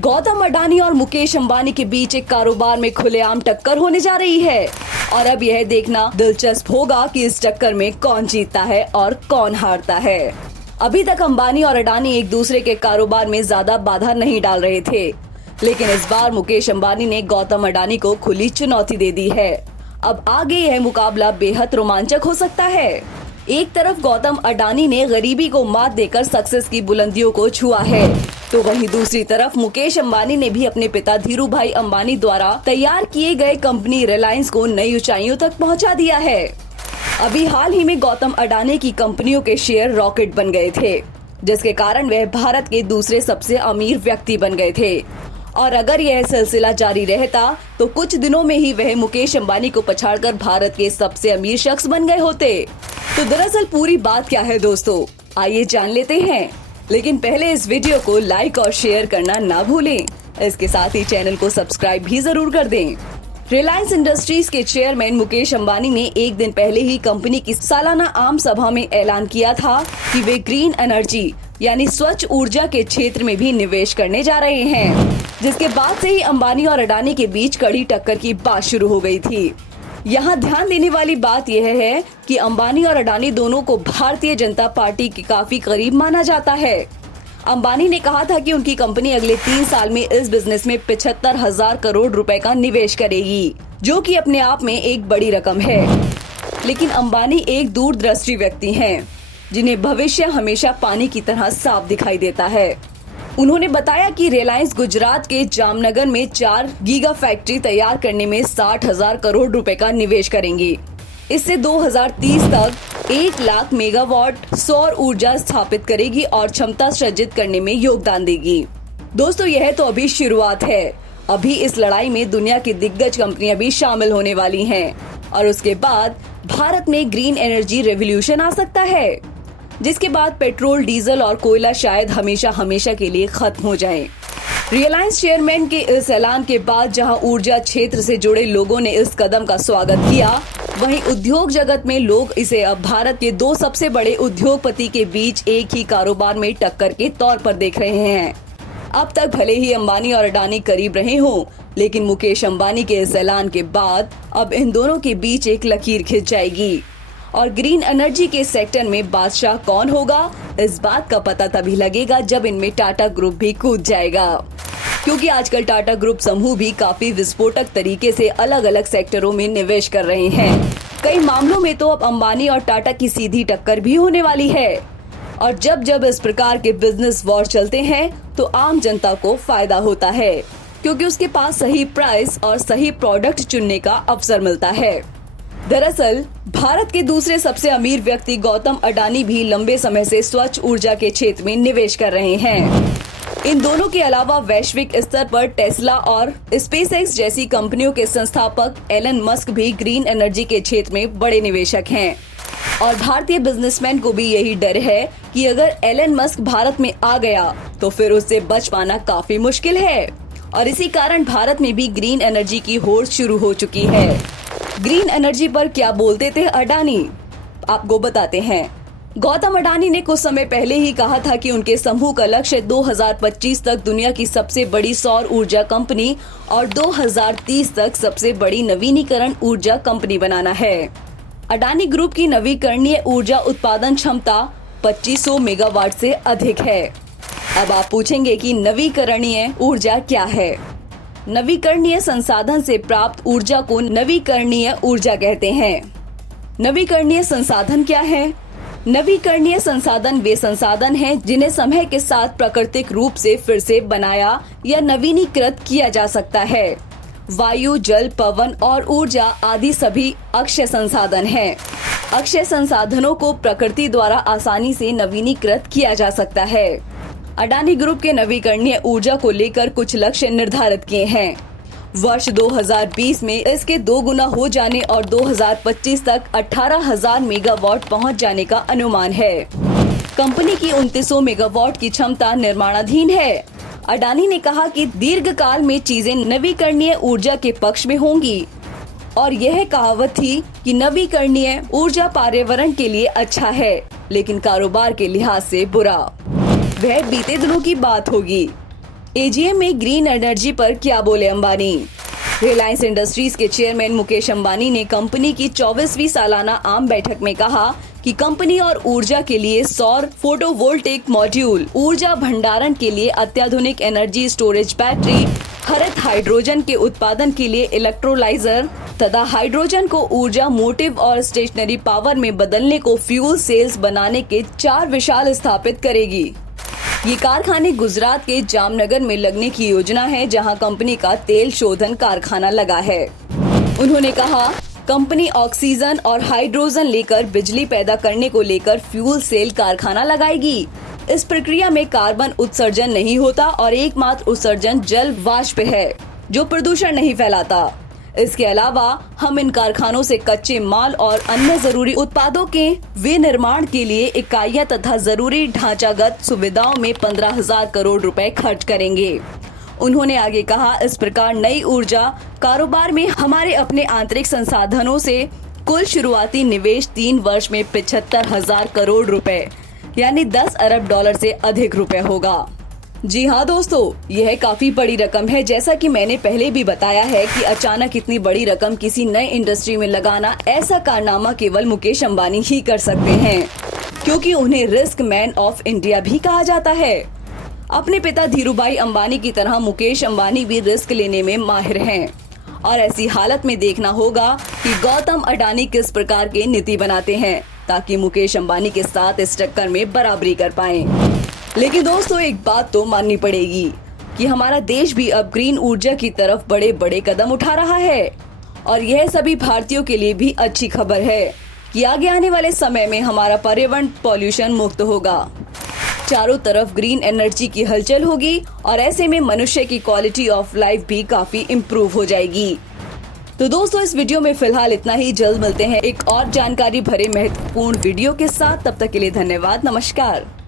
गौतम अडानी और मुकेश अंबानी के बीच एक कारोबार में खुलेआम टक्कर होने जा रही है और अब यह देखना दिलचस्प होगा कि इस टक्कर में कौन जीतता है और कौन हारता है। अभी तक अंबानी और अडानी एक दूसरे के कारोबार में ज्यादा बाधा नहीं डाल रहे थे, लेकिन इस बार मुकेश अंबानी ने गौतम अडानी को खुली चुनौती दे दी है। अब आगे यह मुकाबला बेहद रोमांचक हो सकता है। एक तरफ गौतम अडानी ने गरीबी को मात देकर सक्सेस की बुलंदियों को छुआ है, तो वहीं दूसरी तरफ मुकेश अंबानी ने भी अपने पिता धीरूभाई अंबानी द्वारा तैयार किए गए कंपनी रिलायंस को नई ऊंचाइयों तक पहुंचा दिया है। अभी हाल ही में गौतम अडानी की कंपनियों के शेयर रॉकेट बन गए थे, जिसके कारण वह भारत के दूसरे सबसे अमीर व्यक्ति बन गए थे और अगर यह सिलसिला जारी रहता तो कुछ दिनों में ही वह मुकेश अंबानी को पछाड़कर भारत के सबसे अमीर शख्स बन गए होते। तो दरअसल पूरी बात क्या है दोस्तों, आइए जान लेते हैं। लेकिन पहले इस वीडियो को लाइक और शेयर करना ना भूलें। इसके साथ ही चैनल को सब्सक्राइब भी जरूर कर दें। रिलायंस इंडस्ट्रीज के चेयरमैन मुकेश अंबानी ने एक दिन पहले ही कंपनी की सालाना आम सभा में ऐलान किया था कि वे ग्रीन एनर्जी यानी स्वच्छ ऊर्जा के क्षेत्र में भी निवेश करने जा रहे हैं, जिसके बाद से ही अंबानी और अडानी के बीच कड़ी टक्कर की बात शुरू हो गई थी। यहाँ ध्यान देने वाली बात यह है कि अंबानी और अडानी दोनों को भारतीय जनता पार्टी के काफी करीब माना जाता है। अंबानी ने कहा था कि उनकी कंपनी अगले 3 साल में इस बिजनेस में 75,000 करोड़ रुपए का निवेश करेगी, जो कि अपने आप में एक बड़ी रकम है। लेकिन अंबानी एक दूरदृष्टि व्यक्ति हैं, जिन्हें भविष्य हमेशा पानी की तरह साफ दिखाई देता है। उन्होंने बताया कि रिलायंस गुजरात के जामनगर में 4 गीगा फैक्ट्री तैयार करने में 60,000 करोड़ रुपए का निवेश करेंगी। इससे 2030 तक 1 लाख मेगावाट सौर ऊर्जा स्थापित करेगी और क्षमता सृजित करने में योगदान देगी। दोस्तों, यह तो अभी शुरुआत है। अभी इस लड़ाई में दुनिया की दिग्गज कंपनियां भी शामिल होने वाली हैं और उसके बाद भारत में ग्रीन एनर्जी रेवोल्यूशन आ सकता है, जिसके बाद पेट्रोल, डीजल और कोयला शायद हमेशा हमेशा के लिए खत्म हो जाए। रिलायंस चेयरमैन के इस ऐलान के बाद जहां ऊर्जा क्षेत्र से जुड़े लोगों ने इस कदम का स्वागत किया, वहीं उद्योग जगत में लोग इसे अब भारत के 2 सबसे बड़े उद्योगपति के बीच एक ही कारोबार में टक्कर के तौर पर देख रहे हैं। अब तक भले ही अंबानी और अडानी करीब रहे हों, लेकिन मुकेश अंबानी के इस ऐलान के बाद अब इन दोनों के बीच एक लकीर खिंच जाएगी और ग्रीन एनर्जी के सेक्टर में बादशाह कौन होगा, इस बात का पता तभी लगेगा जब इनमें टाटा ग्रुप भी कूद जाएगा। क्योंकि आजकल टाटा ग्रुप समूह भी काफी विस्फोटक तरीके से अलग अलग सेक्टरों में निवेश कर रहे हैं। कई मामलों में तो अब अंबानी और टाटा की सीधी टक्कर भी होने वाली है और जब जब इस प्रकार के बिजनेस वॉर चलते हैं तो आम जनता को फायदा होता है, क्योंकि उसके पास सही प्राइस और सही प्रोडक्ट चुनने का अवसर मिलता है। दरअसल भारत के दूसरे सबसे अमीर व्यक्ति गौतम अडानी भी लंबे समय से स्वच्छ ऊर्जा के क्षेत्र में निवेश कर रहे हैं। इन दोनों के अलावा वैश्विक स्तर पर टेस्ला और स्पेसएक्स जैसी कंपनियों के संस्थापक एलन मस्क भी ग्रीन एनर्जी के क्षेत्र में बड़े निवेशक हैं और भारतीय बिजनेसमैन को भी यही डर है कि अगर एलन मस्क भारत में आ गया तो फिर उससे बच पाना काफी मुश्किल है और इसी कारण भारत में भी ग्रीन एनर्जी की होड़ शुरू हो चुकी है। ग्रीन एनर्जी पर क्या बोलते थे अडानी, आपको बताते हैं। गौतम अडानी ने कुछ समय पहले ही कहा था कि उनके समूह का लक्ष्य 2025 तक दुनिया की सबसे बड़ी सौर ऊर्जा कंपनी और 2030 तक सबसे बड़ी नवीनीकरण ऊर्जा कंपनी बनाना है। अडानी ग्रुप की नवीकरणीय ऊर्जा उत्पादन क्षमता 2500 मेगावाट से अधिक है। अब आप पूछेंगे कि नवीकरणीय ऊर्जा क्या है? नवीकरणीय संसाधन से प्राप्त ऊर्जा को नवीकरणीय ऊर्जा कहते हैं। नवीकरणीय संसाधन क्या है? नवीकरणीय संसाधन वे संसाधन हैं जिन्हें समय के साथ प्राकृतिक रूप से फिर से बनाया या नवीनीकृत किया जा सकता है। वायु, जल, पवन और ऊर्जा आदि सभी अक्षय संसाधन हैं। अक्षय संसाधनों को प्रकृति द्वारा आसानी से नवीनीकृत किया जा सकता है। अडानी ग्रुप के नवीकरणीय ऊर्जा को लेकर कुछ लक्ष्य निर्धारित किए हैं। वर्ष 2020 में इसके 2 गुना हो जाने और 2025 तक 18,000 मेगावाट पहुंच जाने का अनुमान है। कंपनी की 2900 मेगावाट की क्षमता निर्माणाधीन है। अडानी ने कहा कि दीर्घकाल में चीजें नवीकरणीय ऊर्जा के पक्ष में होंगी और यह कहावत थी कि नवीकरणीय ऊर्जा पर्यावरण के लिए अच्छा है, लेकिन कारोबार के लिहाज से बुरा। वह बीते दिनों की बात होगी। एजीएम में ग्रीन एनर्जी पर क्या बोले अंबानी। रिलायंस इंडस्ट्रीज के चेयरमैन मुकेश अंबानी ने कंपनी की 24वीं सालाना आम बैठक में कहा कि कंपनी और ऊर्जा के लिए सौर फोटोवोल्टेइक मॉड्यूल, ऊर्जा भंडारण के लिए अत्याधुनिक एनर्जी स्टोरेज बैटरी, हरित हाइड्रोजन के उत्पादन के लिए इलेक्ट्रोलाइजर तथा हाइड्रोजन को ऊर्जा मोटिव और स्टेशनरी पावर में बदलने को फ्यूल सेल्स बनाने के 4 विशाल स्थापित करेगी। ये कारखाने गुजरात के जामनगर में लगने की योजना है, जहां कंपनी का तेल शोधन कारखाना लगा है। उन्होंने कहा, कंपनी ऑक्सीजन और हाइड्रोजन लेकर बिजली पैदा करने को लेकर फ्यूल सेल कारखाना लगाएगी। इस प्रक्रिया में कार्बन उत्सर्जन नहीं होता और एकमात्र उत्सर्जन जल वाष्प है, जो प्रदूषण नहीं फैलाता। इसके अलावा हम इन कारखानों से कच्चे माल और अन्य जरूरी उत्पादों के विनिर्माण के लिए इकाइयां तथा जरूरी ढांचागत सुविधाओं में 15,000 करोड़ रुपए खर्च करेंगे। उन्होंने आगे कहा, इस प्रकार नई ऊर्जा कारोबार में हमारे अपने आंतरिक संसाधनों से कुल शुरुआती निवेश 3 वर्ष में 75,000 करोड़ रुपए यानी 10 अरब डॉलर से अधिक रुपए होगा। जी हाँ दोस्तों, यह काफी बड़ी रकम है। जैसा कि मैंने पहले भी बताया है कि अचानक इतनी बड़ी रकम किसी नए इंडस्ट्री में लगाना, ऐसा कारनामा केवल मुकेश अंबानी ही कर सकते हैं, क्योंकि उन्हें रिस्क मैन ऑफ इंडिया भी कहा जाता है। अपने पिता धीरूभाई अंबानी की तरह मुकेश अंबानी भी रिस्क लेने में माहिर हैं और ऐसी हालत में देखना होगा कि गौतम अडानी किस प्रकार की नीति बनाते हैं ताकि मुकेश अंबानी के साथ इस टक्कर में बराबरी कर पाएं। लेकिन दोस्तों, एक बात तो माननी पड़ेगी कि हमारा देश भी अब ग्रीन ऊर्जा की तरफ बड़े बड़े कदम उठा रहा है और यह सभी भारतीयों के लिए भी अच्छी खबर है कि आगे आने वाले समय में हमारा पर्यावरण पॉल्यूशन मुक्त होगा। चारों तरफ ग्रीन एनर्जी की हलचल होगी और ऐसे में मनुष्य की क्वालिटी ऑफ लाइफ भी काफी इम्प्रूव हो जाएगी। तो दोस्तों, इस वीडियो में फिलहाल इतना ही। जल्द मिलते हैं एक और जानकारी भरे महत्वपूर्ण वीडियो के साथ। तब तक के लिए धन्यवाद। नमस्कार।